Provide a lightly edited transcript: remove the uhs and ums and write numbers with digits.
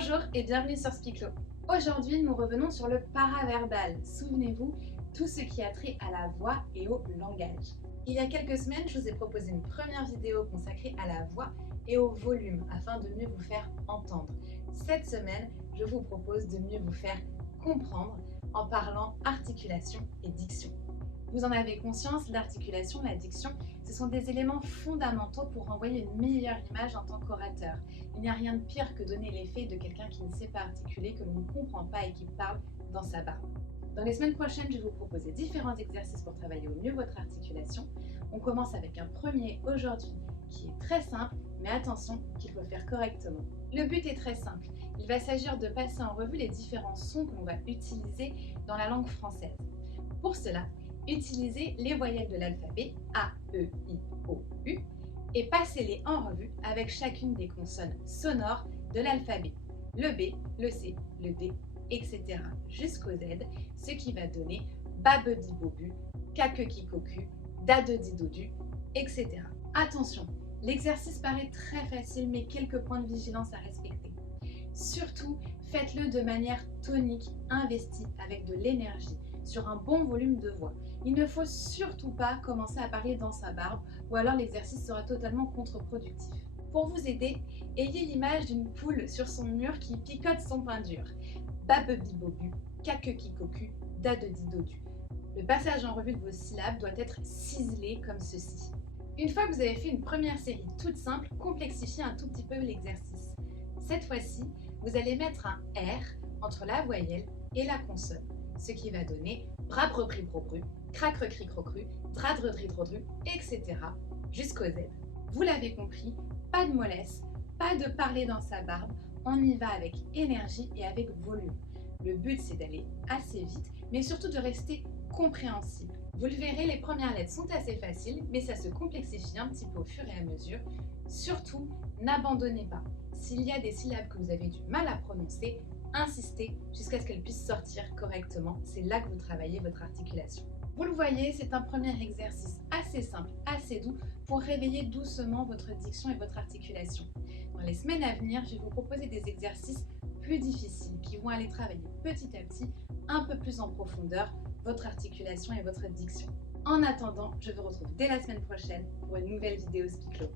Bonjour et bienvenue sur Spiclo. Aujourd'hui, nous revenons sur le paraverbal. Souvenez-vous, tout ce qui a trait à la voix et au langage. Il y a quelques semaines, je vous ai proposé une première vidéo consacrée à la voix et au volume afin de mieux vous faire entendre. Cette semaine, je vous propose de mieux vous faire comprendre en parlant articulation et diction. Vous en avez conscience, l'articulation, la diction, ce sont des éléments fondamentaux pour renvoyer une meilleure image en tant qu'orateur. Il n'y a rien de pire que donner l'effet de quelqu'un qui ne sait pas articuler, que l'on ne comprend pas et qui parle dans sa barbe. Dans les semaines prochaines, je vais vous proposer différents exercices pour travailler au mieux votre articulation. On commence avec un premier aujourd'hui qui est très simple, mais attention qu'il faut faire correctement. Le but est très simple. Il va s'agir de passer en revue les différents sons que l'on va utiliser dans la langue française. Pour cela, utilisez les voyelles de l'alphabet A, E, I, O, U et passez-les en revue avec chacune des consonnes sonores de l'alphabet. Le B, le C, le D, etc. jusqu'au Z, ce qui va donner babedi-bobu, kakeki-cocu, dadedi-dodu, etc. Attention, l'exercice paraît très facile mais quelques points de vigilance à respecter. Surtout, faites-le de manière tonique, investie, avec de l'énergie, sur un bon volume de voix. Il ne faut surtout pas commencer à parler dans sa barbe ou alors l'exercice sera totalement contre-productif. Pour vous aider, ayez l'image d'une poule sur son mur qui picote son pain dur. Babebi-bobu, kakeki-cocu, dadedi-dodu. Le passage en revue de vos syllabes doit être ciselé comme ceci. Une fois que vous avez fait une première série toute simple, complexifiez un tout petit peu l'exercice. Cette fois-ci, vous allez mettre un R entre la voyelle et la consonne, ce qui va donner brabre-bri-bro-bru, cracre-cri-crocru, dradre-dri-drodru, etc. jusqu'au Z. Vous l'avez compris, pas de mollesse, pas de parler dans sa barbe, on y va avec énergie et avec volume. Le but c'est d'aller assez vite, mais surtout de rester compréhensible. Vous le verrez, les premières lettres sont assez faciles, mais ça se complexifie un petit peu au fur et à mesure. Surtout, n'abandonnez pas. S'il y a des syllabes que vous avez du mal à prononcer, insistez jusqu'à ce qu'elles puissent sortir correctement. C'est là que vous travaillez votre articulation. Vous le voyez, c'est un premier exercice assez simple, assez doux pour réveiller doucement votre diction et votre articulation. Dans les semaines à venir, je vais vous proposer des exercices plus difficiles qui vont aller travailler petit à petit, un peu plus en profondeur, votre articulation et votre diction. En attendant, je vous retrouve dès la semaine prochaine pour une nouvelle vidéo Spiclo.